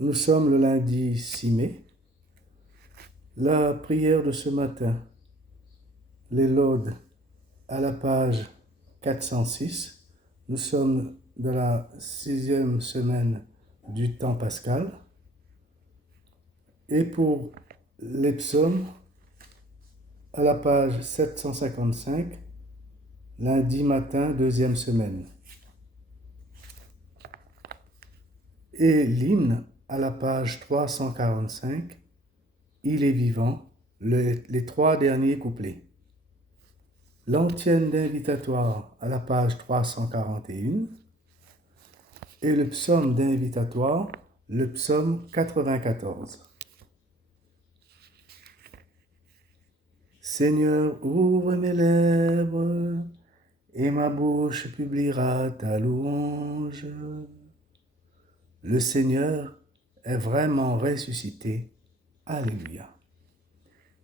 Nous sommes le lundi 6 mai. La prière de ce matin, les laudes à la page 406. Nous sommes dans la 6e semaine du temps pascal. Et pour les psaumes, à la page 755, lundi matin, 2e semaine. Et l'hymne à la page 345, il est vivant, les 3 derniers couplets. L'antienne d'invitatoire à la page 341 et le psaume d'invitatoire, le psaume 94. Seigneur, ouvre mes lèvres et ma bouche publiera ta louange. Le Seigneur est vraiment ressuscité. Alléluia.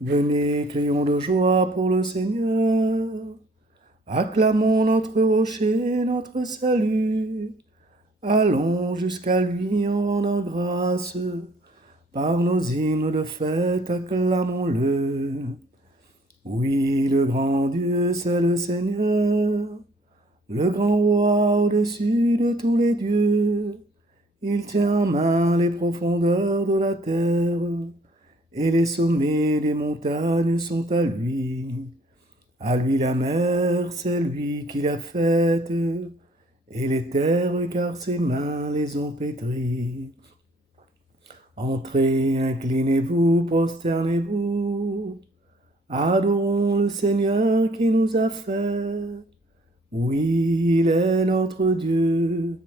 Venez, crions de joie pour le Seigneur. Acclamons notre rocher, notre salut. Allons jusqu'à lui en rendant grâce. Par nos hymnes de fête, acclamons-le. Oui, le grand Dieu, c'est le Seigneur, le grand roi au-dessus de tous les dieux. Il tient en main les profondeurs de la terre, et les sommets des montagnes sont à lui. À lui la mer, c'est lui qui l'a faite, et les terres, car ses mains les ont pétries. Entrez, inclinez-vous, prosternez-vous, adorons le Seigneur qui nous a fait. Oui, il est notre Dieu,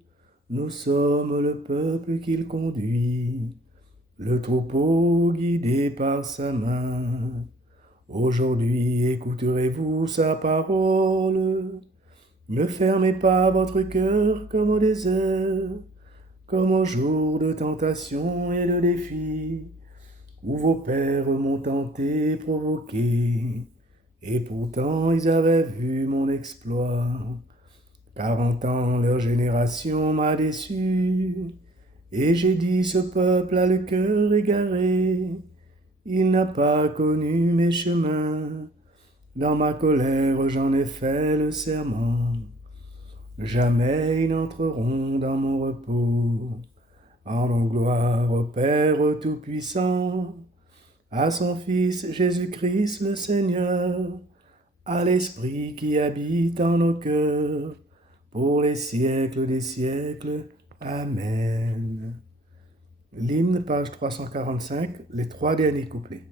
nous sommes le peuple qu'il conduit, le troupeau guidé par sa main. Aujourd'hui, écouterez-vous sa parole. Ne fermez pas votre cœur comme au désert, comme au jour de tentation et de défi, où vos pères m'ont tenté, provoqué, et pourtant ils avaient vu mon exploit. 40 ans, leur génération m'a déçu, et j'ai dit, ce peuple a le cœur égaré, il n'a pas connu mes chemins. Dans ma colère, j'en ai fait le serment. Jamais ils n'entreront dans mon repos. Rendons gloire au Père Tout-Puissant, à son Fils Jésus-Christ le Seigneur, à l'Esprit qui habite en nos cœurs, pour les siècles des siècles. Amen. L'hymne, page 345, les 3 derniers couplets.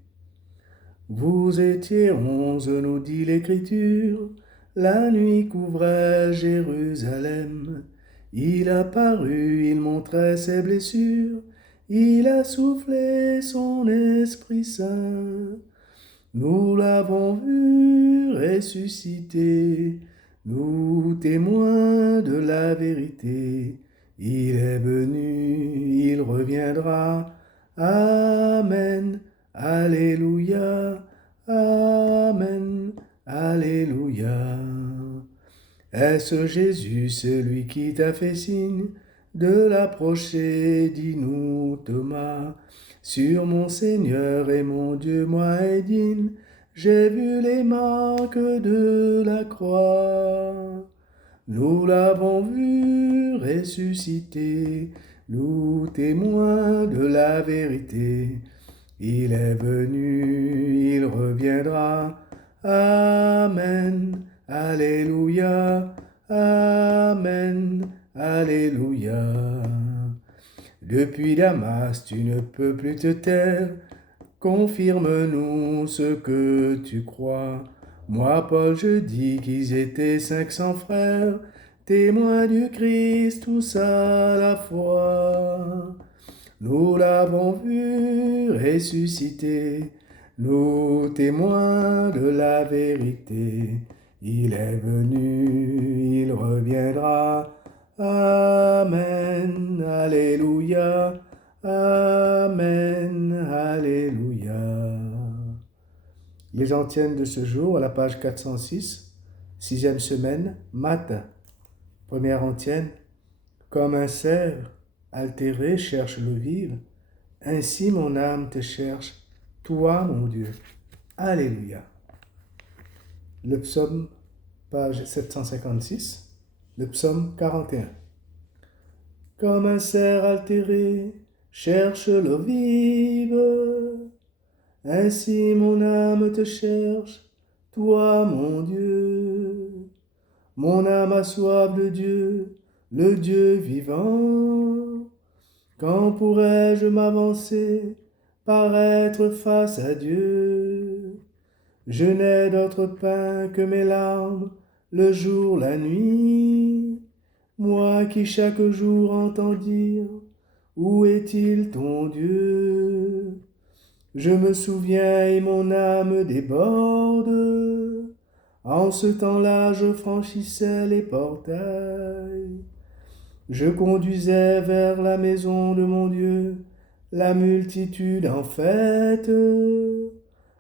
Vous étiez 11, nous dit l'Écriture, la nuit couvrait Jérusalem. Il a paru, il montrait ses blessures, il a soufflé son Esprit Saint. Nous l'avons vu ressusciter, nous témoins de la vérité. Il est venu, il reviendra. Amen. Alléluia, Amen, Alléluia. Est-ce Jésus, celui qui t'a fait signe de l'approcher, dis-nous Thomas. Sur mon Seigneur et mon Dieu, moi digne, j'ai vu les marques de la croix. Nous l'avons vu ressusciter, nous témoins de la vérité. Il est venu, il reviendra. Amen, Alléluia, Amen, Alléluia. Depuis Damas, tu ne peux plus te taire. Confirme-nous ce que tu crois. Moi, Paul, je dis qu'ils étaient 500 frères, témoins du Christ, tous à la fois. Nous l'avons vu ressusciter, nous témoins de la vérité. Il est venu, il reviendra. Amen, Alléluia, Amen, Alléluia. Les antiennes de ce jour, à la page 406, 6e semaine, matin. Première antienne, comme un cerf altérée cherche le vivre, ainsi mon âme te cherche, toi mon Dieu. Alléluia. Le psaume, page 756, le psaume 41. Comme un cerf altéré cherche l'eau vive, ainsi mon âme te cherche, toi mon Dieu. Mon âme a soif de Dieu, le Dieu vivant. Quand pourrais-je m'avancer, paraître face à Dieu? Je n'ai d'autre pain que mes larmes, le jour, la nuit. Moi qui chaque jour entends dire, où est-il ton Dieu? Je me souviens et mon âme déborde. En ce temps-là, je franchissais les portails. Je conduisais vers la maison de mon Dieu la multitude en fête,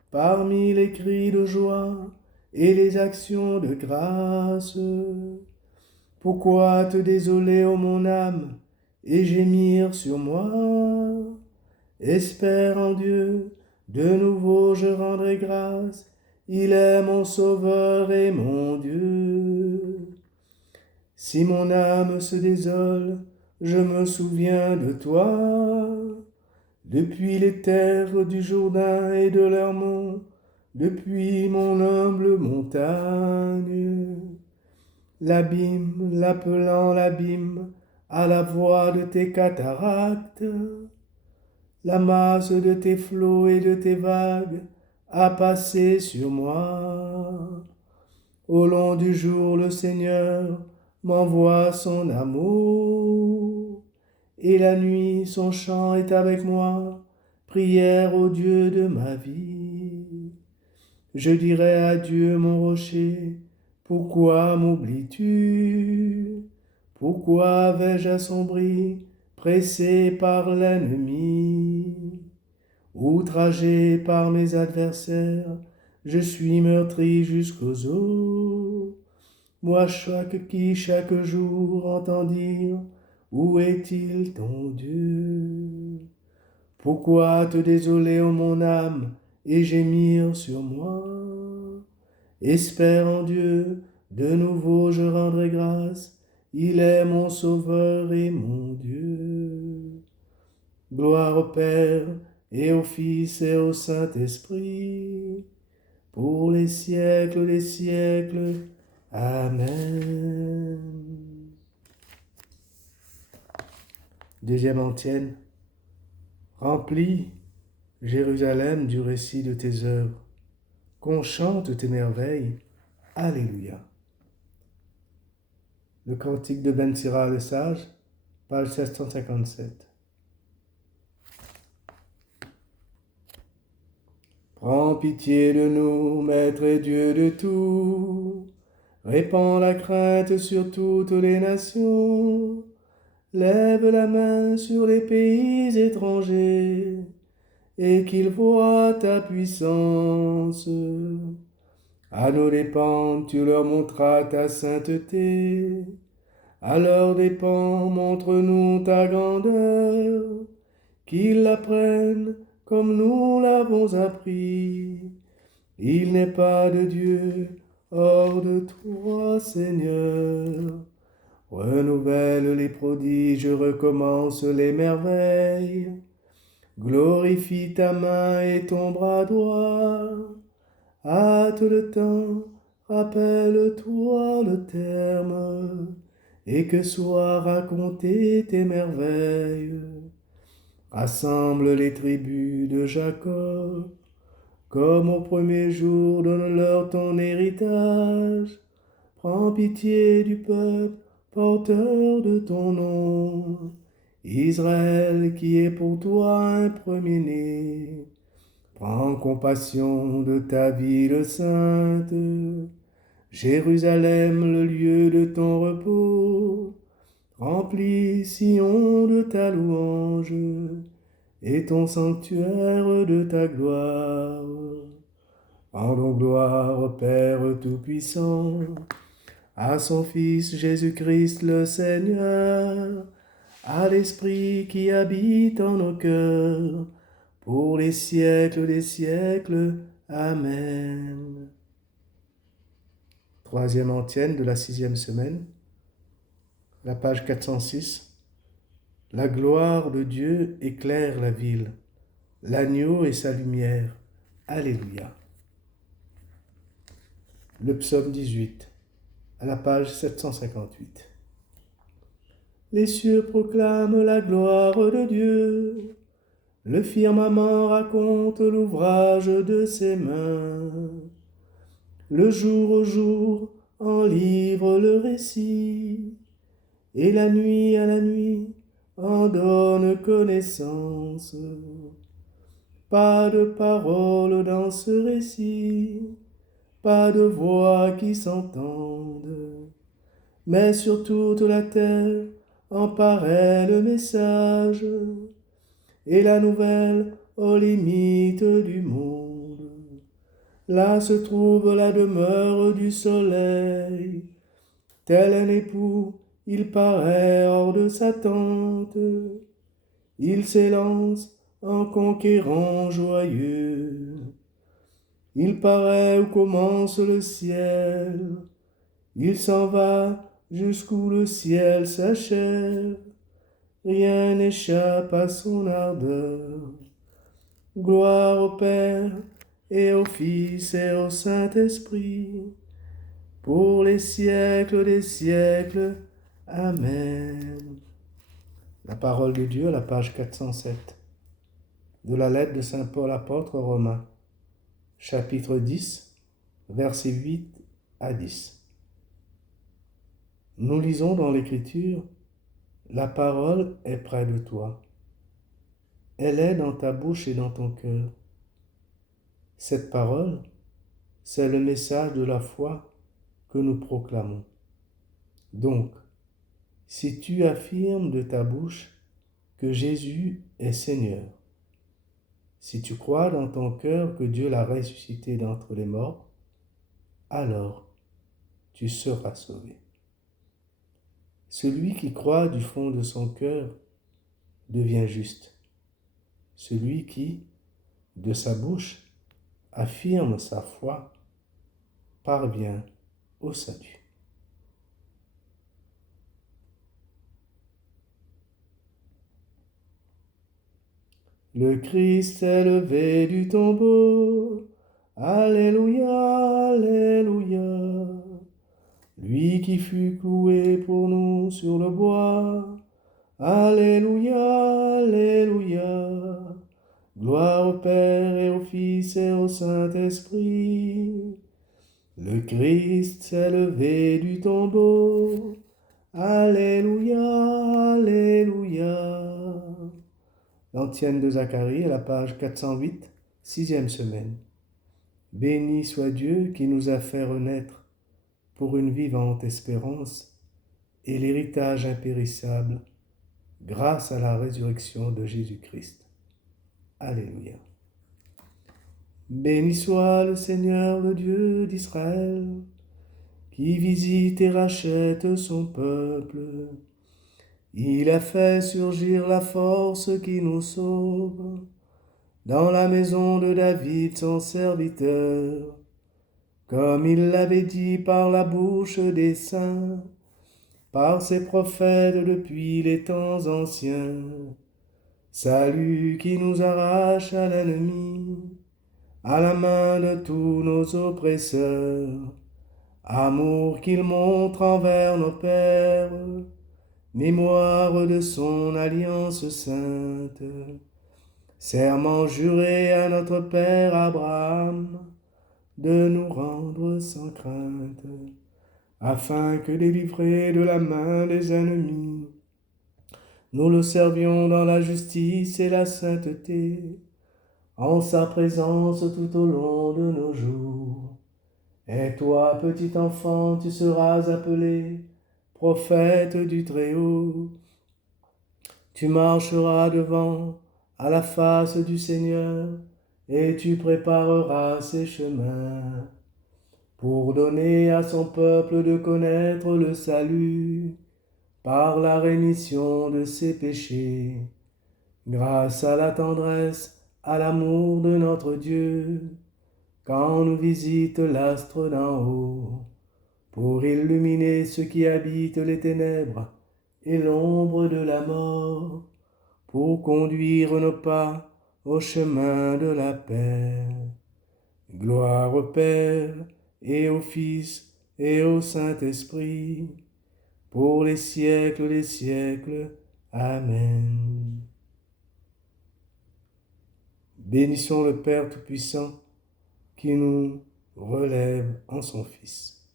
parmi les cris de joie et les actions de grâce. Pourquoi te désoler, ô mon âme, et gémir sur moi? Espère en Dieu, de nouveau je rendrai grâce, il est mon sauveur et mon Dieu. Si mon âme se désole, je me souviens de toi. Depuis les terres du Jourdain et de l'Hermon, depuis mon humble montagne, l'abîme, l'appelant l'abîme, à la voix de tes cataractes, la masse de tes flots et de tes vagues a passé sur moi. Au long du jour, le Seigneur m'envoie son amour, et la nuit, son chant est avec moi, prière au Dieu de ma vie. Je dirai à Dieu, mon rocher, pourquoi m'oublies-tu? Pourquoi vais-je assombri, pressé par l'ennemi? Outragé par mes adversaires, je suis meurtri jusqu'aux os. Moi qui chaque jour entend dire, où est-il ton Dieu? Pourquoi te désoler, ô mon âme, et gémir sur moi? Espère en Dieu, de nouveau je rendrai grâce, il est mon sauveur et mon Dieu. Gloire au Père, et au Fils, et au Saint-Esprit, pour les siècles des siècles. Amen. Deuxième antienne. Remplis, Jérusalem, du récit de tes œuvres, qu'on chante tes merveilles. Alléluia. Le cantique de Ben Sira le sage, page 757. Prends pitié de nous, Maître et Dieu de tout. Répands la crainte sur toutes les nations. Lève la main sur les pays étrangers, et qu'ils voient ta puissance. À nos dépens, tu leur montras ta sainteté. À leurs dépens, montre-nous ta grandeur. Qu'ils l'apprennent comme nous l'avons appris. Il n'est pas de Dieu hors de toi, Seigneur. Renouvelle les prodiges, recommence les merveilles. Glorifie ta main et ton bras droit. Hâte le temps, rappelle-toi le terme, et que soient racontées tes merveilles. Rassemble les tribus de Jacob, comme au premier jour, donne-leur ton héritage. Prends pitié du peuple, porteur de ton nom, Israël qui est pour toi un premier-né. Prends compassion de ta ville sainte, Jérusalem, le lieu de ton repos. Remplis Sion de ta louange, et ton sanctuaire de ta gloire. Rendons gloire au Père Tout-Puissant, à son Fils Jésus-Christ le Seigneur, à l'Esprit qui habite en nos cœurs, pour les siècles des siècles. Amen. Troisième antienne de la 6e semaine, la page 406. La gloire de Dieu éclaire la ville, l'agneau et sa lumière. Alléluia. Le psaume 18, à la page 758. Les cieux proclament la gloire de Dieu, le firmament raconte l'ouvrage de ses mains. Le jour au jour en livre le récit, et la nuit à la nuit en donne connaissance. Pas de parole dans ce récit, pas de voix qui s'entende, mais sur toute la terre en paraît le message, et la nouvelle aux limites du monde. Là se trouve la demeure du soleil, tel un époux, il paraît hors de sa tente. Il s'élance en conquérant joyeux. Il paraît où commence le ciel. Il s'en va jusqu'où le ciel s'achève. Rien n'échappe à son ardeur. Gloire au Père et au Fils et au Saint-Esprit, pour les siècles des siècles. Amen. La parole de Dieu à la page 407 de la lettre de Saint Paul apôtre aux Romains, chapitre 10, versets 8 à 10. Nous lisons dans l'Écriture, la parole est près de toi. Elle est dans ta bouche et dans ton cœur. Cette parole, c'est le message de la foi que nous proclamons. Donc, si tu affirmes de ta bouche que Jésus est Seigneur, si tu crois dans ton cœur que Dieu l'a ressuscité d'entre les morts, alors tu seras sauvé. Celui qui croit du fond de son cœur devient juste. Celui qui, de sa bouche, affirme sa foi parvient au salut. Le Christ est levé du tombeau. Alléluia, alléluia. Lui qui fut cloué pour nous sur le bois. Alléluia, alléluia. Gloire au Père et au Fils et au Saint-Esprit. Le Christ s'est levé du tombeau. Alléluia, alléluia. L'antienne de Zacharie à la page 408, 6e semaine. Béni soit Dieu qui nous a fait renaître pour une vivante espérance et l'héritage impérissable grâce à la résurrection de Jésus-Christ. Alléluia. Béni soit le Seigneur, le Dieu d'Israël, qui visite et rachète son peuple. Il a fait surgir la force qui nous sauve dans la maison de David, son serviteur, comme il l'avait dit par la bouche des saints, par ses prophètes depuis les temps anciens. Salut qui nous arrache à l'ennemi, à la main de tous nos oppresseurs. Amour qu'il montre envers nos pères, mémoire de son alliance sainte. Serment juré à notre Père Abraham, de nous rendre sans crainte, afin que délivrés de la main des ennemis, nous le servions dans la justice et la sainteté, en sa présence tout au long de nos jours. Et toi, petit enfant, tu seras appelé prophète du Très-Haut. Tu marcheras devant, à la face du Seigneur, et tu prépareras ses chemins, pour donner à son peuple de connaître le salut, par la rémission de ses péchés, grâce à la tendresse, à l'amour de notre Dieu, quand nous visite l'astre d'en haut, pour illuminer ceux qui habitent les ténèbres et l'ombre de la mort, pour conduire nos pas au chemin de la paix. Gloire au Père et au Fils et au Saint-Esprit, pour les siècles des siècles. Amen. Bénissons le Père Tout-Puissant, qui nous relève en son Fils.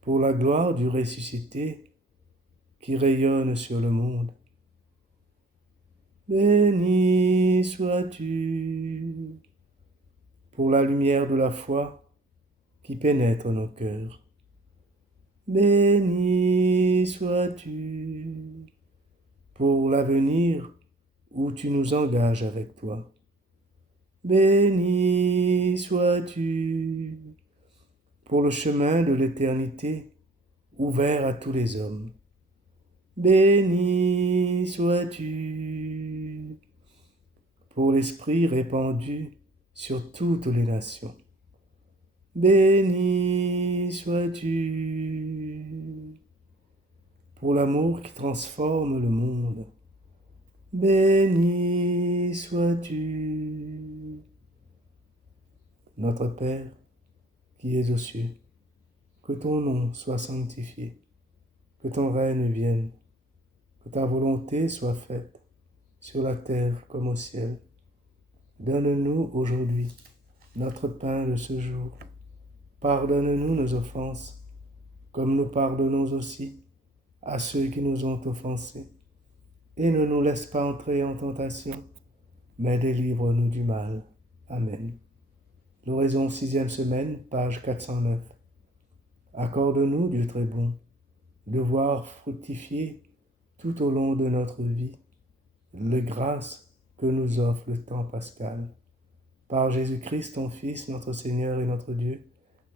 Pour la gloire du ressuscité, qui rayonne sur le monde. Béni sois-tu. Pour la lumière de la foi, qui pénètre nos cœurs. Béni sois-tu. Pour l'avenir, où tu nous engages avec toi. Béni sois-tu. Pour le chemin de l'éternité, ouvert à tous les hommes. Béni sois-tu. Pour l'Esprit répandu sur toutes les nations. Béni sois-tu. Pour l'amour qui transforme le monde. Béni sois-tu. Notre Père, qui es aux cieux, que ton nom soit sanctifié, que ton règne vienne, que ta volonté soit faite, sur la terre comme au ciel. Donne-nous aujourd'hui notre pain de ce jour. Pardonne-nous nos offenses, comme nous pardonnons aussi à ceux qui nous ont offensés. Et ne nous laisse pas entrer en tentation, mais délivre-nous du mal. Amen. L'oraison 6e semaine, page 409. Accorde-nous, Dieu très bon, de voir fructifier tout au long de notre vie les grâces que nous offre le temps pascal. Par Jésus-Christ, ton Fils, notre Seigneur et notre Dieu,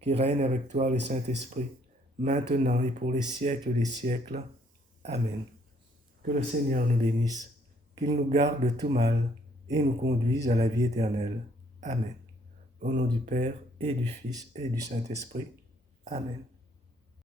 qui règne avec toi le Saint-Esprit, maintenant et pour les siècles des siècles. Amen. Que le Seigneur nous bénisse, qu'il nous garde de tout mal et nous conduise à la vie éternelle. Amen. Au nom du Père et du Fils et du Saint-Esprit. Amen.